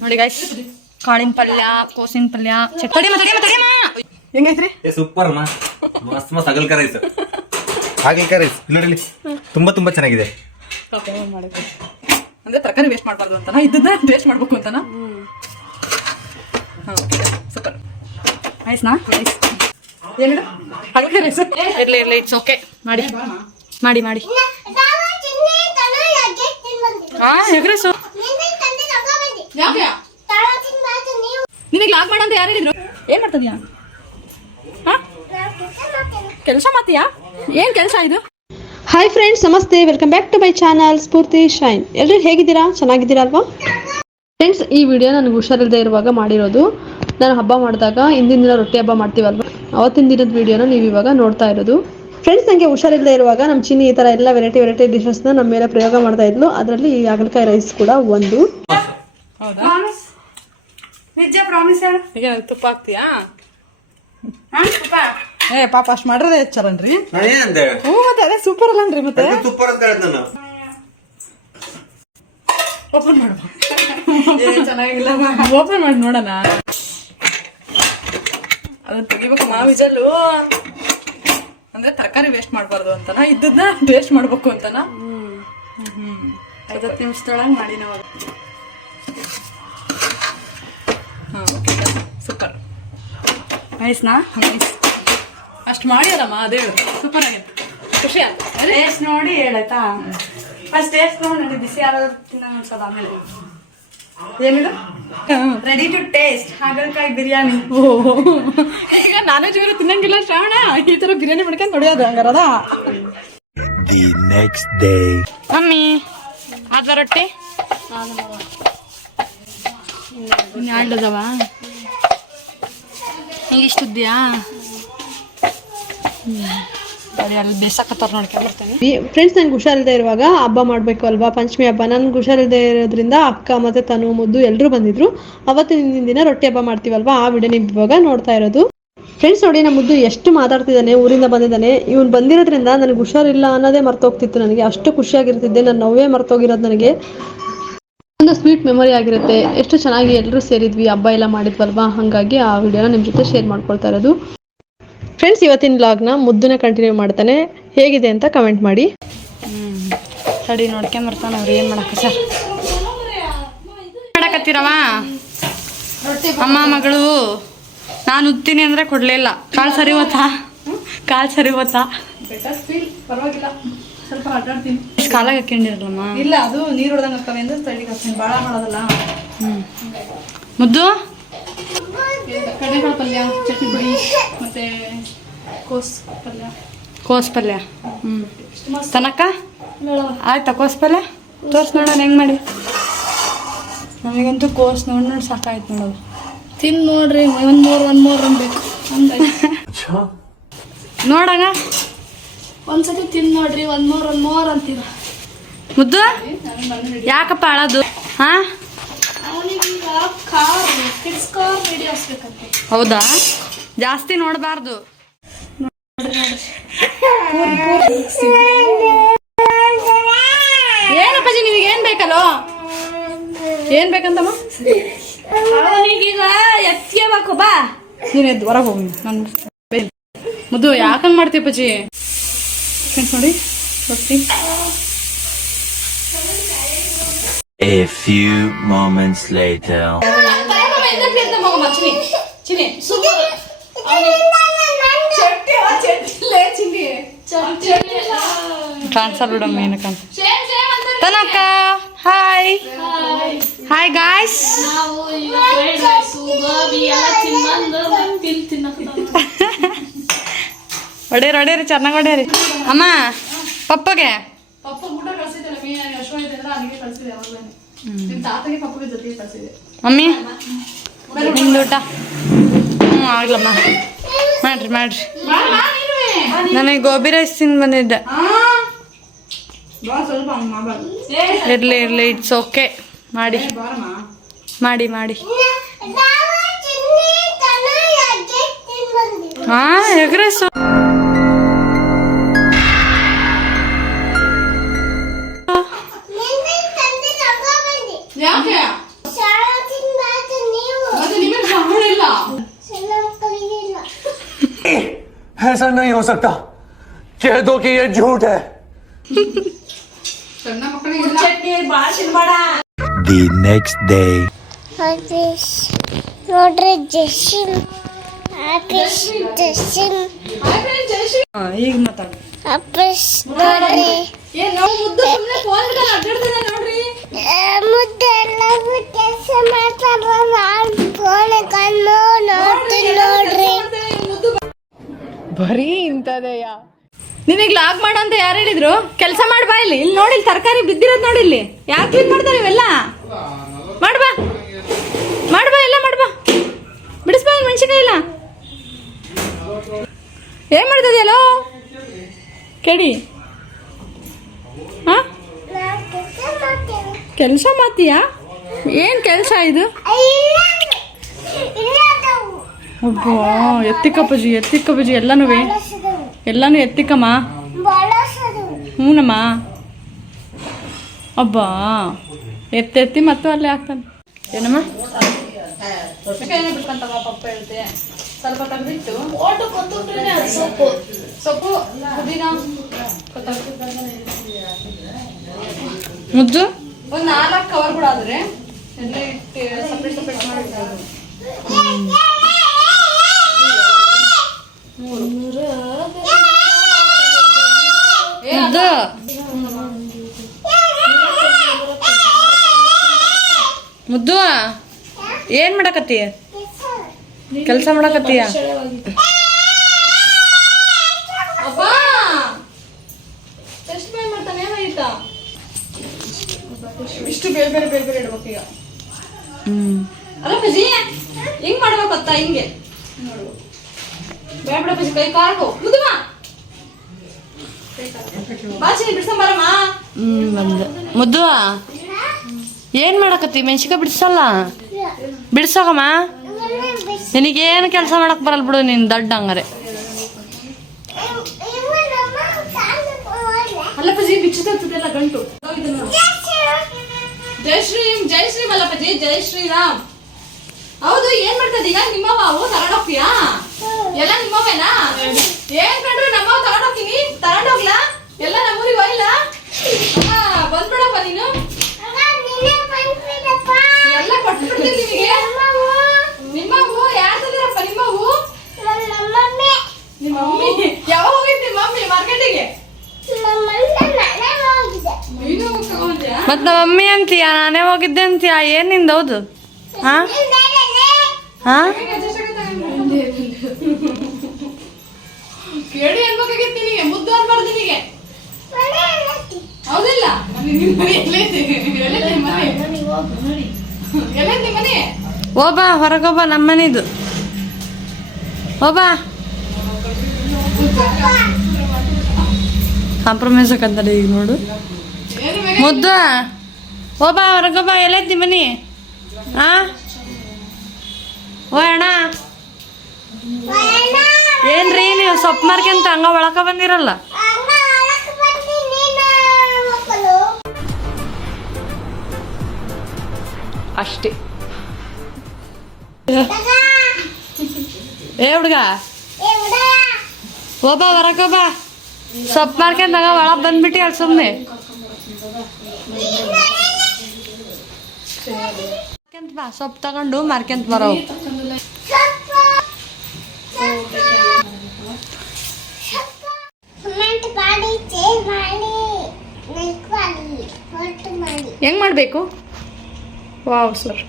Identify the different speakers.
Speaker 1: ನೋಡಿ ಗೈಸ್ ಕಾಳಿನ ಪಲ್ಯ ಕೋಸಿನ ಪಲ್ಯ ಚಟ್ಪಡಿ ಹೆಂಗೈತ್ರಿ
Speaker 2: ಸೂಪರ್ ಅಮ್ಮ ಮಸ್ತ್ ಮಸ್ತ್ ನೋಡಿ ತುಂಬಾ ತುಂಬಾ ಚೆನ್ನಾಗಿದೆ.
Speaker 1: ಅಂದ್ರೆ ತರಕಾರಿ ವೇಸ್ಟ್ ಮಾಡಬಾರ್ದು ಅಂತನಾ? ಇದ್ದನ್ನ ವೇಸ್ಟ್ ಮಾಡ್ಬೇಕು ಅಂತನಾ? ಸೂಪರ್ ನೈಸ್ ರೈಸ್ ಇರ್ಲಿ ಇರ್ಲಿ ಇಟ್ಸ್ ಓಕೆ ಮಾಡಿ. ಮಾಡಿ ಮಾಡಿ. ಹಾ ಎಗ್ರೆಸು ಯಾಕೆ ನಿನಗೆ ಲಾಗ್ ಮಾಡಂತ ಯಾರು ಹೇಳಿದ್ರು? ಏನ್ ಮಾಡ್ತಿದ್ಯಾ? ಹಾ? ಕೆಲಸ ಮಾಡ್ತೀಯಾ? ಏನ್ ಕೆಲಸ ಇದು?
Speaker 3: ಹಾಯ್ ಫ್ರೆಂಡ್ಸ್ ನಮಸ್ತೆ. Welcome back to my channel Spoorthi shine ಎಲ್ಲರೂ ಹೇಗಿದ್ದೀರಾ? ಚೆನ್ನಾಗಿದ್ದೀರಾ ಅಲ್ವಾ? ಫ್ರೆಂಡ್ಸ್ ಈ ವಿಡಿಯೋ ನನಗೆ ಹುಷಾರಿಲ್ಲದೆ ಇರುವಾಗ ಮಾಡಿರೋದು. ನಾನು ಹಬ್ಬ ಮಾಡಿದಾಗ ಹಿಂದಿನ ದಿನ ರೊಟ್ಟಿ ಹಬ್ಬ ಮಾಡ್ತೀವಲ್ವ? ಅವತ್ತಿನ ದಿನದ ವಿಡಿಯೋನ ನೀವು ಇವಾಗ ನೋಡ್ತಾ ಇರೋದು. ಫ್ರೆಂಡ್ಸ್ ನನಗೆ ಹುಷಾರಿಲ್ಲದೆ ಇರುವಾಗ ನಮ್ಮ ಚಿನ್ನಿ ಈ ಥರ ಎಲ್ಲ ವೆರೈಟಿ ವೆರೈಟಿ ಡಿಶಸ್ನ ನಮ್ಮ ಮೇಲೆ ಪ್ರಯೋಗ ಮಾಡ್ತಾ ಇದ್ಲು. ಅದರಲ್ಲಿ ಈ ಹಾಗಲಕಾಯಿ ರೈಸ್ ಕೂಡ ಒಂದು.
Speaker 1: ಹೌದಾ? ನಿಜ ಪ್ರಾಮಿಸ್ ಹೇಳ. ಈಗ ತುಪ್ಪ ಹಾಕ್ತೀಯಾ? ತುಪ್ಪ. ಏ ಪಾಪ ಅಷ್ಟು ಮಾಡ್ರದೇ ಹೆಚ್ಚರನ್ರಿ.
Speaker 2: ಏನಂದೆ
Speaker 1: ಹ್ಞೂ ಮತ್ತೆ ಅದೇ ಸೂಪರ್ ಅಲ್ಲನ್ರಿ ಮತ್ತೆ.
Speaker 2: ಸೂಪರ್ ಅಂತ ಹೇಳಿದ್ ನಾನು.
Speaker 1: ಓಪನ್ ಮಾಡು. ಚೆನ್ನಾಗಿಲ್ಲ. ಓಪನ್ ಮಾಡಿ ನೋಡೋಣ. ಅದನ್ನ ತೆಗಿಬೇಕು ನಾವು. ವಿಜಲ್ಲು ಅಂದ್ರೆ ತರಕಾರಿ ವೇಸ್ಟ್ ಮಾಡಬಾರ್ದು ಅಂತನಾ? ಇದ್ದನ್ನ ವೇಸ್ಟ್ ಮಾಡ್ಬೇಕು ಅಂತನಾ? ಹ್ಮ್. ಐವತ್ತು ನಿಮಿಷದೊಳಗೆ ಮಾಡಿ ನಾವು. ಹಾಂ ಓಕೆ ಸೂಪರ್ ನೈಸ್ನಾ ನೈಸ್ ಅಷ್ಟು ಮಾಡಿರಮ್ಮ ಅದೇ ಸೂಪರ್ ಆಗಿತ್ತು ಖುಷಿ ಆಯ್ತು.
Speaker 4: ಟೇಸ್ಟ್ ನೋಡಿ ಹೇಳಾಯ್ತಾ? ಫಸ್ಟ್ ಟೇಸ್ಟ್ ನೋಡಿ ನೋಡಿ ಬಿಸಿ ಯಾರಾದ್ರೂ ತಿನ್ನೋಣ ಆಮೇಲೆ.
Speaker 1: ಏನಿದು?
Speaker 4: ರೆಡಿ ಟು ಟೇಸ್ಟ್ ಹಾಗಲಕಾಯಿ ಬಿರಿಯಾನಿ.
Speaker 1: ಈಗ ನಾನೇ ಜೀವನ ತಿನ್ನಂಗಿಲ್ಲ ಶ್ರಾವಣ. ಈ ತರ ಬಿರಿಯಾನಿ ಮಾಡ್ಕೊಂಡು ನೋಡಿಯೋದು ಹಂಗಾರದ.
Speaker 5: ದಿ ನೆಕ್ಸ್ಟ್ ಡೇ
Speaker 1: ಮಮ್ಮಿ ಆದ ರೊಟ್ಟಿ?
Speaker 3: ಫ್ರೆಂಡ್ಸ್ ನಂಗೆ ಹುಷಾರಿಲ್ಲದೆ ಇರುವಾಗ ಹಬ್ಬ ಮಾಡಬೇಕು ಅಲ್ವಾ? ಪಂಚಮಿ ಹಬ್ಬ. ನನ್ಗೆ ಹುಷಾರಿಲ್ಲದೆ ಇರೋದ್ರಿಂದ ಅಕ್ಕ ಮತ್ತೆ ತನು, ಮುದ್ದು ಎಲ್ಲರೂ ಬಂದಿದ್ರು. ಅವತ್ತಿನ ದಿನ ರೊಟ್ಟಿ ಹಬ್ಬ ಮಾಡ್ತೀವಲ್ವಾ? ಆ ವಿಡಿಯೋ ನೀವು ಇವಾಗ ನೋಡ್ತಾ ಇರೋದು. ಫ್ರೆಂಡ್ಸ್ ನೋಡಿ, ನಮ್ಮ ಮುದ್ದು ಎಷ್ಟು ಮಾತಾಡ್ತಿದ್ದಾನೆ, ಊರಿಂದ ಬಂದಿದ್ದಾನೆ. ಇವನು ಬಂದಿರೋದ್ರಿಂದ ನನಗೆ ಹುಷಾರಿಲ್ಲ ಅನ್ನೋದೇ ಮರ್ತೋಗ್ತಿತ್ತು ನನಗೆ. ಅಷ್ಟು ಖುಷಿಯಾಗಿರ್ತಿದ್ದೆ. ನನ್ನ ನೋವೇ ಮರ್ತೋಗಿರೋದು ನನಗೆ. ಒಂದು ಸ್ವೀಟ್ ಮೆಮೊರಿ ಆಗಿರುತ್ತೆ. ಎಷ್ಟು ಚೆನ್ನಾಗಿ ಎಲ್ಲರೂ ಸೇರಿದ್ವಿ, ಹಬ್ಬ ಎಲ್ಲ ಮಾಡಿದ್ವಲ್ವಾ? ಹಾಗಾಗಿ ಆ ವಿಡಿಯೋನ ನಿಮ್ಮ ಜೊತೆ ಶೇರ್ ಮಾಡ್ಕೊಳ್ತಾ ಇರೋದು. ಫ್ರೆಂಡ್ಸ್ ಇವತ್ತಿನ ವ್ಲಾಗ್ನ ಮುದ್ದನ್ನ ಕಂಟಿನ್ಯೂ ಮಾಡ್ತಾನೆ. ಹೇಗಿದೆ ಅಂತ ಕಮೆಂಟ್ ಮಾಡಿ.
Speaker 1: ಸರಿ ನೋಡ್ಕೊಂಬರ್ತಾನೆ ಅವ್ರು, ಏನು ಮಾಡಕ್ಕ ಸರ್? ಅಮ್ಮ, ಮಗಳು, ನಾನು ಉತ್ತೀನಿ ಅಂದ್ರೆ ಕೊಡ್ಲಿಲ್ಲ ಕಾಲ್ ಸರಿ ಹೋತಾ? ಕಾಲ್ ಸರಿ ಹೋತಾ?
Speaker 4: ಪರವಾಗಿಲ್ಲ ಸ್ವಲ್ಪ ಅಡ್ಡಾಡ್ತೀನಿ.
Speaker 1: ಕಾಲಾಗ ಹಾಕೊಂಡಿರಲಮ್ಮ
Speaker 4: ಇಲ್ಲ ಅದು ನೀರು ಹೊಡೆದಂಗೆ ಹಾಕವೆ ಅಂದ್ರೆ ತಳ್ಳಿಗೆ ಹಾಕ್ತೀನಿ. ಭಾಳ ಮಾಡೋದಲ್ಲ.
Speaker 1: ಮುದ್ದು?
Speaker 4: ಕಡಲೆಕಾಳು ಪಲ್ಯ ಚಟ್ನಿ ಪುಡಿ ಮತ್ತು ಕೋಸ್ ಪಲ್ಯ.
Speaker 1: ಕೋಸ್ ಪಲ್ಯ. ಹ್ಞೂ ತನಕ? ಆಯ್ತಾ ಕೋಸ್ ಪಲ್ಯ? ತೋರ್ಸ್ ನೋಡೋಣ ಹೆಂಗೆ ಮಾಡಿ? ನಮಗಂತೂ ಕೋಸ್ ನೋಡಿ ನೋಡಿ ಸಾಕಾಯ್ತು ನೋಡೋದು.
Speaker 4: ತಿನ್ ನೋಡ್ರಿ ಒಂದ್ ಮೂರ್ ಒಂದು ಮೂರ್ ಅನ್ಬೇಕು ಹಂಗಾಗಿ.
Speaker 1: ನೋಡಂಗ
Speaker 4: ಒಂದ್ಸತಿ ತಿನ್ ನೋಡ್ರಿ ಒಂದ್ ಮೂರು ಒಂದ್ ಮೂರು ಅಂತೀರ.
Speaker 1: ಮುದ್ದು? ಯಾಕಪ್ಪ ಅಳದು? ಹಾ?
Speaker 4: ಅವನಿಗೀಗ ಕಾರ್ ಕಿಡ್ಸ್ ಕಾರ್ ರೆಡಿ ಹಾಕ್ಬೇಕಂತೆ
Speaker 1: ಹೌದಾ? ಜಾಸ್ತಿ ನೋಡಬಾರ್ದು. ಏನಪ್ಪಾಜಿ ನಿಮಗೆ ಏನ್ ಬೇಕಲ್ಲೋ? ಏನ್ ಬೇಕಂತಮ್ಮ?
Speaker 4: ಅವನಿಗೀಗ ಎತ್ಕೋಬೇಕು ಬಾ.
Speaker 1: ನೀನು ಎದ್ದು ಹೊರಗೆ ಹೋಗಿ. ನಾನು ಮುದ್ದು ಯಾಕಂಗ್ ಮಾಡ್ತೀಯ ಅಪ್ಪಾಜಿ? ಫ್ರೆಂಡ್ಸ್ ನೋಡಿ ರೊಟ್ಟಿ
Speaker 5: A few moments later.
Speaker 1: Transfer ಬಿಡಮ್ಮ ಏನಕ್ಕ ತನಕ ಹಾಯ್ ಹಾಯ್ ಗಾಯ್ಸ್
Speaker 4: ನಾವು ಈಗ ಫ್ರೈಡ್ ರೈಸು ಗೋಬಿ ಎಲ್ಲ ತಿನ್ಬಂದು ತಿನ್ ತಿನ್ನಕ್ಕೆ
Speaker 1: ಹೊಡೇರಿ ಹೊಡೇರಿ ಚೆನ್ನಾಗಿ ಹೊಡೇರಿ ಅಮ್ಮ ಪಪ್ಪಗೆ. ಮಮ್ಮಿ ನಿಮ್ದು ಊಟ? ಹ್ಞೂ ಆಗ್ಲಮ್ಮ. ಮಾಡ್ರಿ ಮಾಡ್ರಿ. ನನಗೆ ಗೋಬಿ ರೈಸ್ ತಿಂದು ಬಂದಿದ್ದೆ. ಇರಲಿ ಇರಲಿ ಇಟ್ಸ್ ಓಕೆ ಮಾಡಿ. ಮಾಡಿ ಮಾಡಿ. ಹಾ ಎಗ್ರೆಸ್
Speaker 6: ऐसा नहीं हो सकता कह दो कि ये झूठ है
Speaker 4: ಸಣ್ಣ ಮಕ್ಕಳಿಗೆ
Speaker 5: The next day.
Speaker 7: ಆಫೀಸ್ ನೋಡ್ರಿ ಜಸ್ಸಿನ್ ಆಫೀಸ್ ಜಸ್ಸಿನ್
Speaker 1: ಈಗ ಮಾತಾಡು
Speaker 7: ಆಫೀಸ್ ನೋಡ್ರಿ
Speaker 1: ಏನ್ ನಾವು ಮುದ್ದು ಸುಮ್ಮನೆ ಫೋನ್ ಹಿಡ್ಕೊಂಡು ಅಡ್ಡಾಡ್ತಿದ್ದೆ ನೋಡ್ರಿ
Speaker 7: ಆ, ಮುದ್ದೆ ಎಲ್ಲ ಕೆಲಸ
Speaker 1: ನಿನಗೆ ಲಾಗ್ ಮಾಡ ಅಂತ ಯಾರು ಹೇಳಿದ್ರು? ಕೆಲಸ ಮಾಡ್ಬಾ ಇಲ್ಲಿ. ಇಲ್ಲಿ ನೋಡಿ ಇಲ್ಲಿ ತರಕಾರಿ ಬಿದ್ದಿರೋದು ನೋಡಿ ಇಲ್ಲಿ. ಯಾಕೆ ಕ್ಲೀನ್ ಮಾಡ್ತಾರೆ ಇವೆಲ್ಲ? ಮಾಡ್ಬಾ ಮಾಡ್ಬಾ ಎಲ್ಲ ಮಾಡ್ಬಾ ಬಿಡಿಸ್ಬಾ ಇಲ್ಲಿ ಮೆಣಸಿನ್ಕಾಯಿ ಇಲ್ಲ ಏನ್ ಮಾಡ್ತಿದ್ಯಲ್ಲೋ ಕೆಡಿ ಹಾ?
Speaker 7: ಕೆಲಸ
Speaker 1: ಮಾಡ್ತೀಯಾ? ಏನ್ ಕೆಲಸ ಇದು? ಅಬ್ಬಾ, ಎತ್ತಿಕಪ್ಪಜಿ ಎತ್ತಿಕಪ್ಪಜಿ, ಎಲ್ಲನೂ ಎಲ್ಲನೂ
Speaker 7: ಬಳಸೋದು
Speaker 1: ಹ್ಞೂನಮ್ಮ ಅಬ್ಬಾ, ಎತ್ತೆತ್ತಿ ಮತ್ತು ಅಲ್ಲೇ ಹಾಕ್ತಾನೆ. ಏನಮ್ಮ?
Speaker 4: ಸ್ವಲ್ಪ
Speaker 1: ಮುದ್ದು?
Speaker 4: ಒಂದು ನಾಲ್ಕು ಕವರ್ ಕೂಡ ಆದ್ರೆ ಸಪ್ರೇಟ್ ಸಪ್ರೇಟ್ ಮಾಡಿ
Speaker 1: ಮುದ್ದು ಏನ್ ಮಾಡಕತ್ತೀಯ ಕೆಲಸ ಮಾಡಕತ್ತೀಯ?
Speaker 4: ಇಷ್ಟು ಬೇರೆ ಬೇರೆ ಬೇರೆ ಬೇರೆ ಇಡ್ಬೇಕು ಈಗ. ಅಲ್ಲ ಪಜಿ ಹಿಂಗ್ ಬೇಡ ಕೈ ಕಾಕು ಮುದುಮ ಬಾಚಿ ಬಿಡ್ಸಂಬರಮ್ಮ
Speaker 1: ಹ್ಮ್ ಬಂದ. ಮುದ್ದು ಏನ್ ಮಾಡಕತ್ತಿ? ಮೆಣಸಿಕಾಯಿ ಬಿಡಿಸಲ್ಲ? ನಿನಗೆ ನಿನಗೇನು ಕೆಲಸ ಮಾಡಕ್ ಬರಲ್ಲ ಬಿಡು ನೀನ್ ದಡ್ಡ ಹಂಗಾರೆ.
Speaker 7: ಮಲ್ಲಪ್ಪಜಿ ನಮ್ಮ
Speaker 4: ಅಲ್ಲ ಗಂಟು. ಜೈ ಶ್ರೀ ಜೈ ಶ್ರೀ ಅಲ್ಲ ಪಜಿ ಜೈ ಶ್ರೀರಾಮ್. ಹೌದು, ಏನ್ ಮಾಡ್ತದ ಈಗ ನಿಮ್ಮವ ಅವು ತಗೊಂಡೋಗ್ತೀಯಾ ಎಲ್ಲ ನಿಮ್ಮವೇನಾ ಏನ್ ಕಂಡ್ರೆ ನಮ್ಮವ್ ತಗೊಂಡೋಗ್ತೀನಿ ತಗೊಂಡೋಗ್ಲಾ ಎಲ್ಲ ನಮ್ಮೂರಿಗೆ ಹೋಯ್ಲ ಬಂದ್ಬಿಡಪ್ಪ ನೀನು
Speaker 7: ನೀನೇ ಬಂದ್ಬಿಡಪ್ಪ
Speaker 4: ಎಲ್ಲ ಕೊಟ್ಬಿಡ್ತೀನಿ ನಿಮಗೆ ನಿಮ್ಮವು ಯಾರು ತಂದಿರಪ್ಪ ನಿಮ್ಮವು
Speaker 7: ನಮ್ಮಮ್ಮೆ
Speaker 4: ನಿಮ್ಮ ಮಮ್ಮಿ ಯಾವಾಗ ಹೋಗಿದ್ ನಿಮ್ಮ ಮಮ್ಮಿ ಮಾರ್ಕೆಟಿಗೆ
Speaker 7: ನಮ್ಮಮ್ಮ ನಾನೇ ಹೋಗಿದೆ
Speaker 4: ನೀನು ಹೋಗಿ ತಗೊಂಡ್ಯಾ
Speaker 1: ಮತ್ ನಮ್ಮ ಮಮ್ಮಿ? ಅಂತೀಯ? ನಾನೇ ಹೋಗಿದ್ದೆ ಅಂತೀಯ? ಏನ್ನಿಂದ ಹೌದು? ಹಾ? ಹಾ?
Speaker 4: ಕೇಳಿ ಅನ್ಬೇಕಾಗಿತ್ತು ನಿನಗೆ ಮುದ್ದು ಅನ್ಬಾರ್ದು ನಿನಗೆ. ಹೌದಿಲ್ಲ? ನಿಮ್ಮ ಮನೆ ಎಲ್ಲೈತಿ ಎಲ್ಲೈತಿ ನಿಮ್ಮ ಮನೆ
Speaker 1: ಹೋಬಾ ಹೊರಗೋಬಾ ನಮ್ಮನಿದು. ಹೋಬಾ. ಕಾಂಪ್ರಮೈಸ್ ಹಾಕಂತಾರೆ ಈಗ ನೋಡು. ಮುದ್ದಾ. ಹೋಬಾ ಹೊರಗೋಬಾ ಎಲ್ಲೈತಿ ಮನಿ? ಹಾ ಓ ಅಣ್ಣ. ಏನ್ರಿ ನೀವು ಸೊಪ್ಪು ಮಾರ್ಕೆಂತ ಹಂಗ ಒಳಕ ಬಂದಿರಲ್ಲ? ಅಷ್ಟೇ. ಏ. ಹುಡ್ಗ. ಒಬ್ಬ ಬರಕೋಬ ಸೊಪ್ಪು ಮಾರ್ಕೊಂತ ಹಂಗ ಒಳಗ್ ಬಂದ್ಬಿಟ್ಟಿ ಅಲ್ಲಿ ಸುಮ್ಮನೆ ಬಾ ಸೊಪ್ಪು ತಗೊಂಡು ಮಾರ್ಕೊಂತ ಬರೋ. ಹೆಂಗ್ ಮಾಡಬೇಕು? Wow sir